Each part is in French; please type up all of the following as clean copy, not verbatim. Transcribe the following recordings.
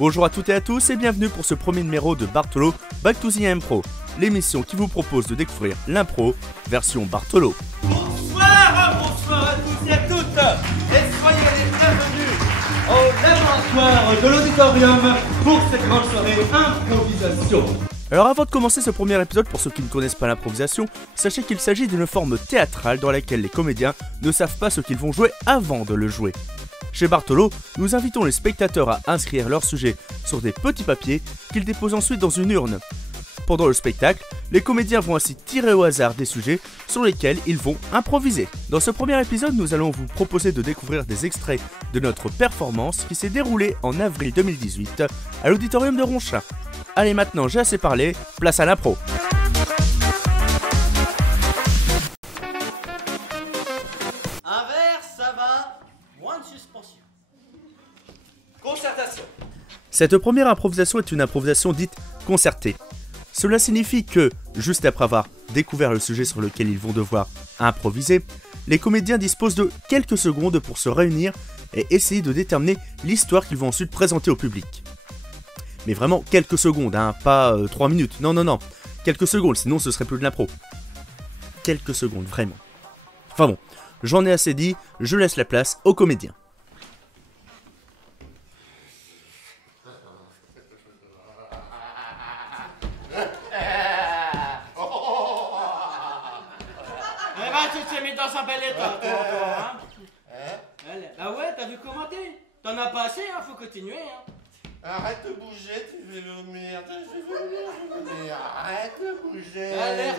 Bonjour à toutes et à tous et bienvenue pour ce premier numéro de Bartolo Back to the Impro, l'émission qui vous propose de découvrir l'impro version Bartolo. Bonsoir à tous et à toutes et soyez les bienvenus au laboratoire de l'auditorium pour cette grande soirée improvisation. Alors avant de commencer ce premier épisode, pour ceux qui ne connaissent pas l'improvisation, sachez qu'il s'agit d'une forme théâtrale dans laquelle les comédiens ne savent pas ce qu'ils vont jouer avant de le jouer. Chez Bartolo, nous invitons les spectateurs à inscrire leur sujet sur des petits papiers qu'ils déposent ensuite dans une urne. Pendant le spectacle, les comédiens vont ainsi tirer au hasard des sujets sur lesquels ils vont improviser. Dans ce premier épisode, nous allons vous proposer de découvrir des extraits de notre performance qui s'est déroulée en avril 2018 à l'auditorium de Ronchin. Allez maintenant, j'ai assez parlé, place à l'impro. Un verre, ça va. Moins de suspension. Concertation. Cette première improvisation est une improvisation dite concertée. Cela signifie que, juste après avoir découvert le sujet sur lequel ils vont devoir improviser, les comédiens disposent de quelques secondes pour se réunir et essayer de déterminer l'histoire qu'ils vont ensuite présenter au public. Mais vraiment quelques secondes, hein, pas 3 minutes, non, quelques secondes, sinon ce serait plus de l'impro. Quelques secondes, vraiment. Enfin bon, j'en ai assez dit, je laisse la place aux comédiens. Tu t'es mis dans un bel état, toi, hein? Ah ouais, t'as vu commenter? T'en as pas assez, hein, faut continuer, hein. Arrête de bouger, tu fais vomir, arrête de bouger. Allez,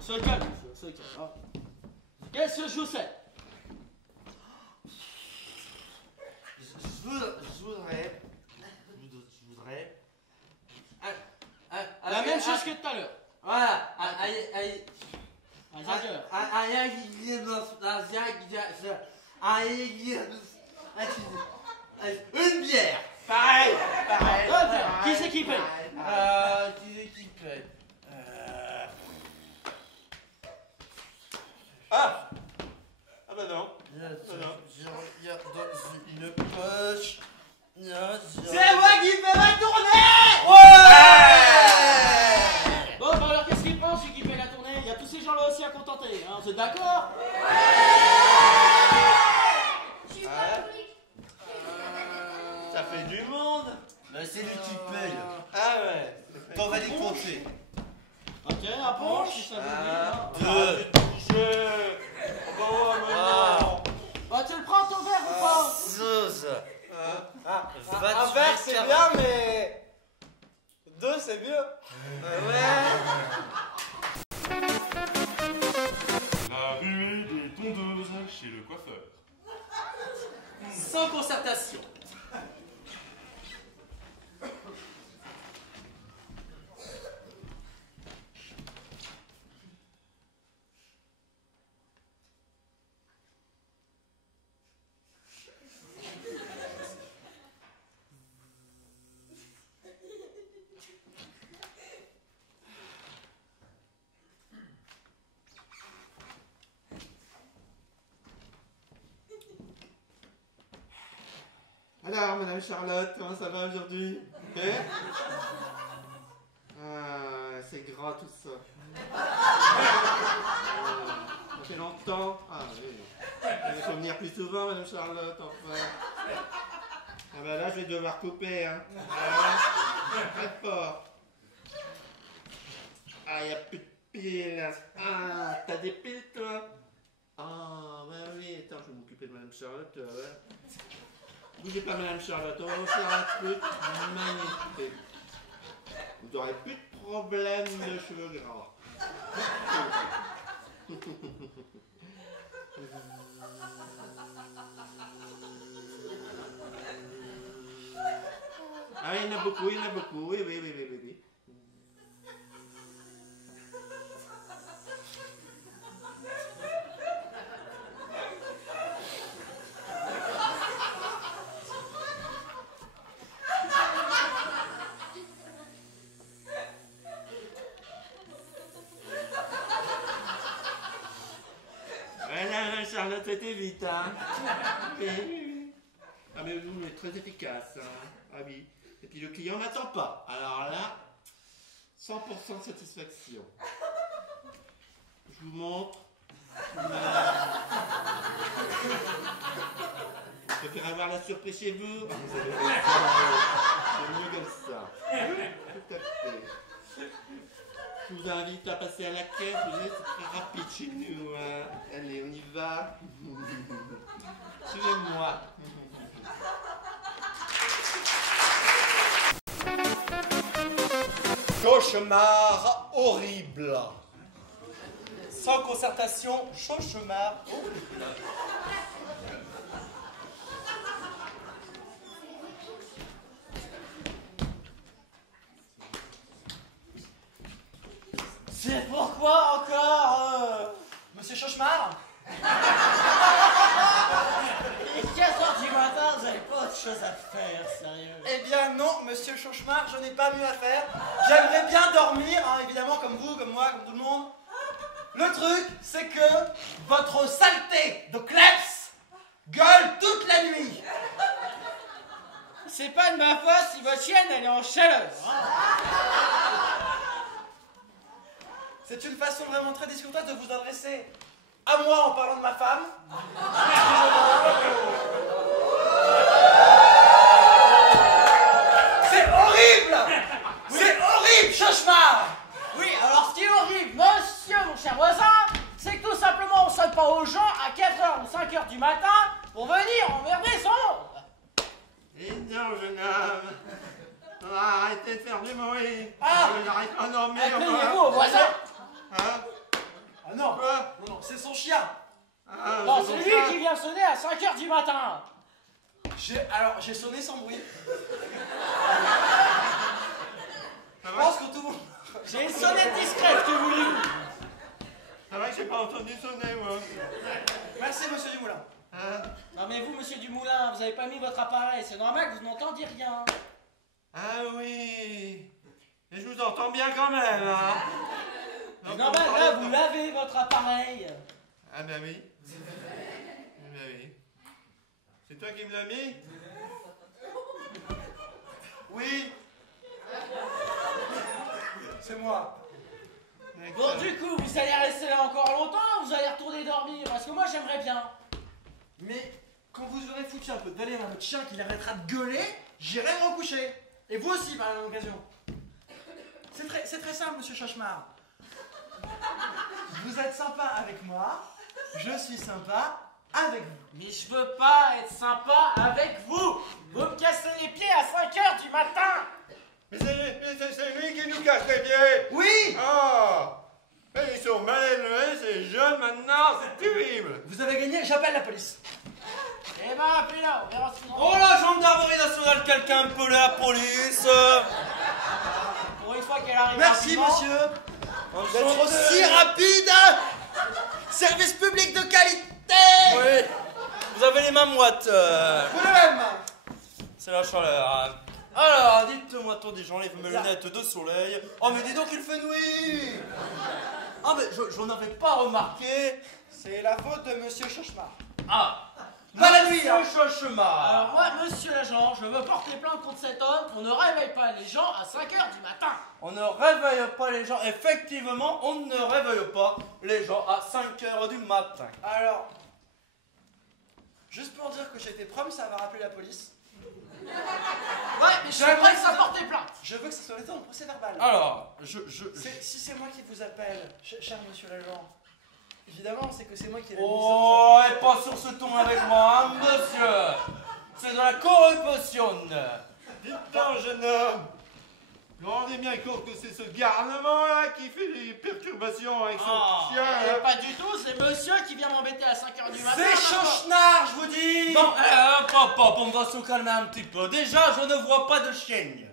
se calme, se calme. Hein. Qu'est-ce que je vous fais? Je voudrais. La même chose que tout à l'heure. Voilà, une bière. Pareil. Qui c'est qui paye? Qui c'est qui paye? Ah bah non. Il y a dans une poche. C'est moi qui fais ma tournée! Bon, bah alors qu'est-ce qu'il pense, celui qui fait la tournée? Il y a tous ces gens-là aussi à contenter, hein, vous êtes d'accord? Ça fait du monde. Mais c'est lui qui paye. Ah ouais. On va les compter. Ok, à punch, si ça vous dit. Bah tu le prends ton verre ou pas? Zose. Un verre c'est bien, mais 2 c'est mieux. La ruée des tondeuses chez le coiffeur. Sans concertation. Alors, Madame Charlotte, comment ça va aujourd'hui? C'est gras tout ça. Ça fait longtemps. Ah oui. Il faut venir plus souvent, Madame Charlotte, enfin. Ah bah là, je vais devoir couper, hein. Faites pas. Ah, y a plus de piles. Ah, t'as des piles, toi? Ah, bah oui, attends, je vais m'occuper de Madame Charlotte, ouais. Bougez pas, Madame Charlotte, on va vous faire un truc magnifique. Vous n'aurez plus de problème de cheveux gras. Ah, il y en a beaucoup, oui. Charlotte, c'était vite, hein. Oui. Ah mais vous êtes très efficace. Hein. Ah oui. Et puis le client n'attend pas. Alors là, 100% de satisfaction. Je vous montre. Vous préférez avoir la surprise chez vous? Vous avez c'est mieux comme ça. Tout à fait. Je vous invite à passer à la caisse. Vous savez, c'est très rapide chez nous. Hein. Allez, on y va. Suivez-moi. Cauchemar horrible. Sans concertation, cauchemar. C'est pourquoi encore Monsieur Chauchemar? Et 4h du matin, vous n'avez pas autre chose à faire, sérieux? Eh bien non, monsieur Chauchemar, je n'ai pas mieux à faire. J'aimerais bien dormir, hein, évidemment, comme vous, comme moi, comme tout le monde. Le truc, c'est que votre saleté de kleps gueule toute la nuit. C'est pas de ma faute si votre chienne elle est en chaleur. Hein. C'est une façon vraiment très discourtoise de vous adresser à moi en parlant de ma femme. C'est horrible! C'est horrible, Chauchemar! Oui, alors ce qui est horrible, monsieur mon cher voisin, c'est que tout simplement on sonne pas aux gens à 4h ou 5h du matin pour venir emmerder son monde. Et non, jeune homme. Arrêtez de faire du bruit. Ah. Je n'arrive pas à dormir. Plaignez-vous au voisin. Hein? Ah non, Quoi? non, c'est son chien. Ah, Non, c'est c'est pour lui ça. qui vient sonner à 5h du matin. J'ai sonné sans bruit. Ça Je va? pense que tout le monde... J'ai une sonnette discrète, que voulez-vous? C'est vrai que j'ai pas entendu sonner, moi. Merci, monsieur Dumoulin. Hein? Non mais vous, monsieur Dumoulin, vous avez pas mis votre appareil, c'est normal que vous n'entendiez rien. Ah oui. Et je vous entends bien quand même, hein. C'est normal, là, vous lavez votre appareil. Ah ben oui. Ah ben oui. C'est toi qui me l'as mis? Oui. C'est moi. Bon, du coup, vous allez rester là encore longtemps ou vous allez retourner dormir? Parce que moi, j'aimerais bien. Mais quand vous aurez foutu un peu de balai dans votre chien qu'il arrêtera de gueuler, j'irai me recoucher. Et vous aussi, par la même occasion. C'est très simple, monsieur Chauchemar. Vous êtes sympa avec moi, je suis sympa avec vous. Mais je veux pas être sympa avec vous. Vous me cassez les pieds à 5h du matin. Mais c'est lui qui nous casse les pieds. Oui. Ah. Ils sont mal élevés, ces jeunes maintenant, c'est terrible. Vous avez gagné, j'appelle la police. Eh ben, appelez-la, on verra ce qu'on en Oh la gendarmerie nationale, quelqu'un peut la police. Pour une fois qu'elle arrive Merci, rapidement. monsieur. D'être aussi rapide. Service public de qualité. Oui, vous avez les mains moites. Vous-même. C'est la chaleur. Alors, dites-moi, attendez, j'enlève mes lunettes de soleil. Oh, mais dis donc, il fait nuit. Ah, mais j'en avais pas remarqué. C'est la faute de monsieur Chauchemar. Ah, Pas la nuit, hein. Monsieur Chauchemar. Alors moi, monsieur l'agent, je veux porter plainte contre cet homme. On ne réveille pas les gens à 5h du matin. On ne réveille pas les gens. Effectivement, on ne réveille pas les gens à 5h du matin. Alors, juste pour dire que j'étais prom, ça va rappeler la police. Ouais, mais j'aimerais que ça porte plainte. Je veux que ça soit noté dans le procès verbal. Alors, Si c'est moi qui vous appelle, cher monsieur l'agent, évidemment, c'est que c'est moi qui ai la Oh, et pas sur ce ton avec moi, hein, monsieur. C'est de la corruption. Dites donc, jeune homme. Vous vous rendez bien compte que c'est ce garnement là qui fait des perturbations avec son chien Eh, là. pas du tout, c'est monsieur qui vient m'embêter à 5h du matin. C'est Chauchenard, je vous dis. Bon, hop, on va se calmer un petit peu. Déjà, je ne vois pas de chienne.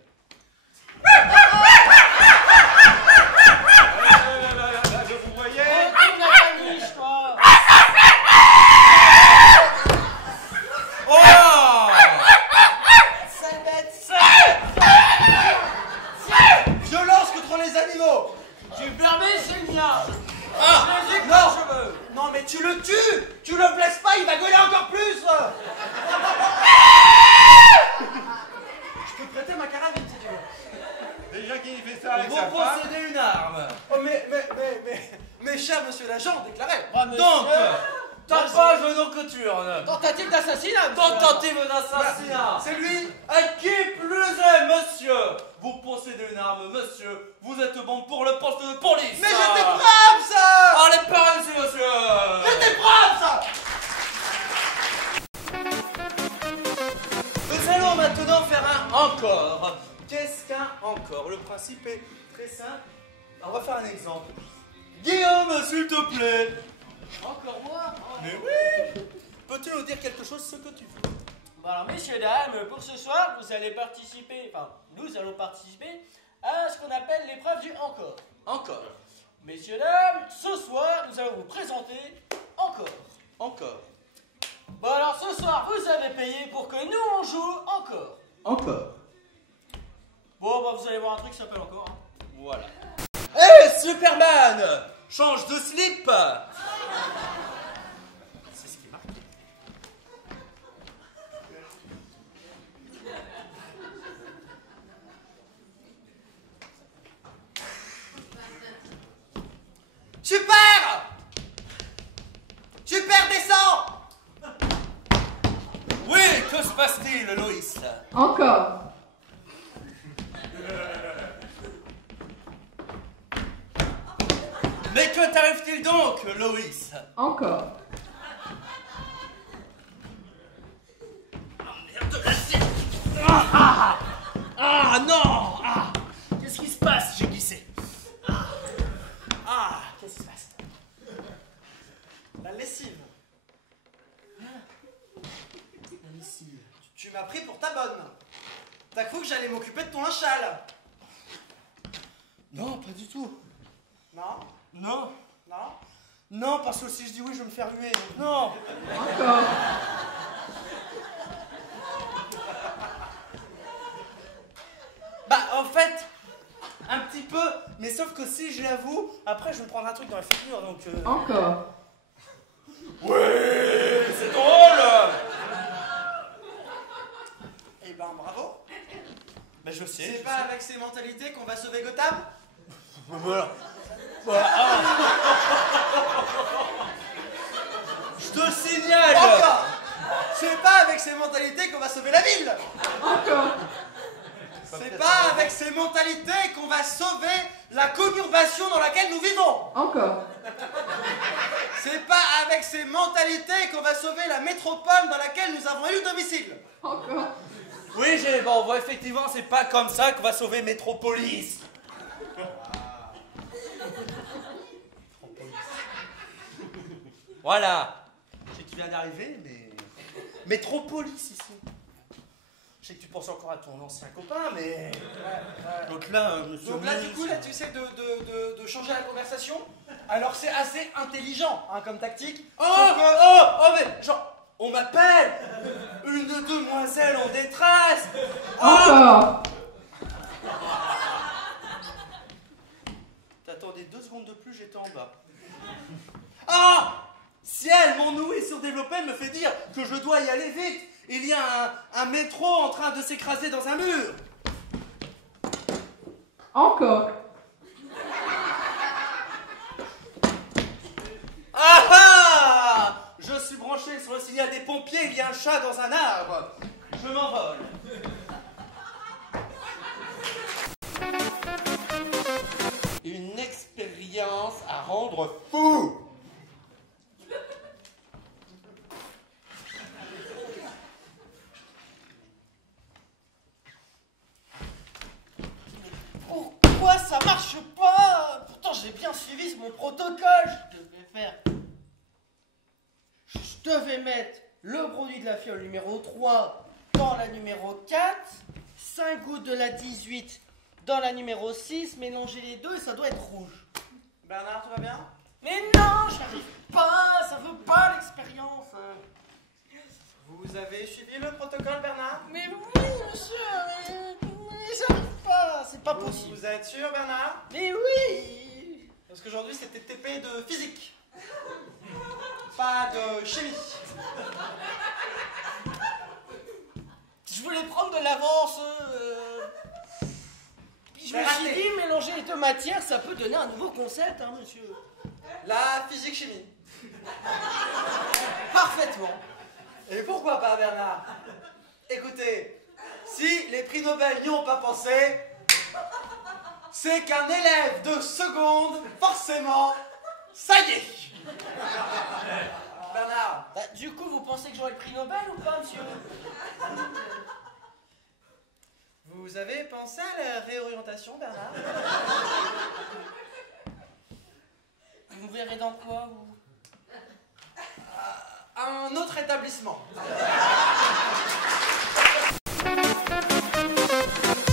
Vous voyez? Retourne à ta niche, toi. Oh! Sale bête. Violence contre les animaux. Tu permets, c'est le mien. Ah! Je les ai Non. quand je veux. Non mais tu le tues. Tu le blesses pas, il va gueuler encore plus. peux te prêter ma carabine si tu veux. Déjà qu'il fait ça avec Vous sa femme. possédez une arme. Oh, mais cher monsieur l'agent, déclaré. Donc, tapage nocturne. Tentative d'assassinat, monsieur. Tentative d'assassinat. C'est lui. À qui plus est, monsieur? Vous possédez une arme, monsieur. Vous êtes bon pour le poste de police. Mais j'étais brave, ça. Allez, par ici, monsieur. J'étais brave, ça. Nous allons maintenant faire un encore. Qu'est-ce qu'un encore? Le principe est très simple. On va faire un exemple. Guillaume, s'il te plaît. Encore moi? Mais oui. Peux-tu nous dire quelque chose, ce que tu veux? Bon alors, messieurs, dames, pour ce soir, vous allez participer, enfin, nous allons participer à ce qu'on appelle l'épreuve du encore. Encore. Messieurs, dames, ce soir, nous allons vous présenter encore. Encore. Bon alors, ce soir, vous avez payé pour que nous, on joue encore. Encore. Bon, bah, vous allez voir un truc qui s'appelle encore. Hein. Voilà. Hé, Superman! Change de slip! C'est ce qui est marqué. Super. Super, descends. Oui, que se passe-t-il, Loïs? Encore. Mais que t'arrive-t-il donc, Loïs? Encore. Ah non! Ah! Qu'est-ce qui se passe? J'ai glissé. Qu'est-ce qui se passe? La lessive. La lessive. Tu m'as pris pour ta bonne. T'as cru que j'allais m'occuper de ton linge sale? Non, pas du tout. Non. Non. Non. Non, parce que si je dis oui, je vais me faire huer. Non. Encore. Bah, en fait, un petit peu, mais sauf que si je l'avoue, après je vais me prendre un truc dans la figure, donc... Encore. Oui, c'est drôle. Eh ben bravo. Mais je sais. C'est pas avec ces mentalités qu'on va sauver Gotham? Voilà. Je te signale. Encore. C'est pas avec ces mentalités qu'on va sauver la ville. Encore. C'est pas avec ces mentalités qu'on va sauver la conurbation dans laquelle nous vivons. Encore. C'est pas avec ces mentalités qu'on va sauver la métropole dans laquelle nous avons élu domicile. Encore. Oui, bon, effectivement, c'est pas comme ça qu'on va sauver Métropolis. Voilà. Je sais que tu viens d'arriver, mais... Métropolis, ici. Je sais que tu penses encore à ton ancien copain, mais... Donc là, monsieur... Donc là, du coup, là, tu essaies de changer la conversation. Alors c'est assez intelligent, hein, comme tactique. Mais genre, on m'appelle une demoiselle en détresse. Encore. T'attendais 2 secondes de plus, j'étais en bas. Ah! Ciel, mon ouïe surdéveloppé me fait dire que je dois y aller vite. Il y a un métro en train de s'écraser dans un mur. Encore. Je suis branché sur le signal des pompiers, il y a un chat dans un arbre. Je m'envole. Une expérience à rendre fou. Pourquoi ça marche pas? Pourtant j'ai bien suivi mon protocole. Je devais mettre le produit de la fiole numéro 3 dans la numéro 4, 5 gouttes de la 18 dans la numéro 6, mélanger les deux et ça doit être rouge. Bernard, tout va bien? Mais non, j'arrive pas, ça veut pas l'expérience. Vous avez suivi le protocole, Bernard? Mais oui, monsieur, mais j'arrive pas, c'est pas possible. Vous êtes sûr, Bernard? Mais oui. Parce qu'aujourd'hui, c'était TP de physique. Pas de chimie. Je voulais prendre de l'avance. Puis je me suis dit, mélanger les deux matières, ça peut donner un nouveau concept, hein, monsieur. La physique-chimie. Parfaitement. Et pourquoi pas, Bernard? Écoutez, si les prix Nobel n'y ont pas pensé, c'est qu'un élève de seconde, forcément, ça y est. Bernard. Bah, du coup, vous pensez que j'aurai le prix Nobel ou pas, monsieur? Vous avez pensé à la réorientation, Bernard? Vous me verrez dans quoi, vous? Un autre établissement.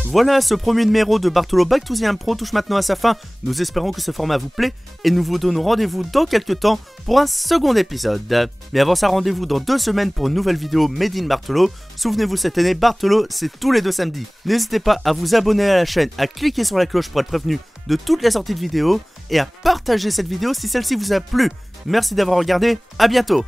Voilà, ce premier numéro de Bartolo Back to the Impro touche maintenant à sa fin. Nous espérons que ce format vous plaît et nous vous donnons rendez-vous dans quelques temps pour un second épisode. Mais avant ça, rendez-vous dans 2 semaines pour une nouvelle vidéo Made in Bartolo. Souvenez-vous, cette année, Bartolo, c'est tous les 2 samedis. N'hésitez pas à vous abonner à la chaîne, à cliquer sur la cloche pour être prévenu de toutes les sorties de vidéos et à partager cette vidéo si celle-ci vous a plu. Merci d'avoir regardé, à bientôt.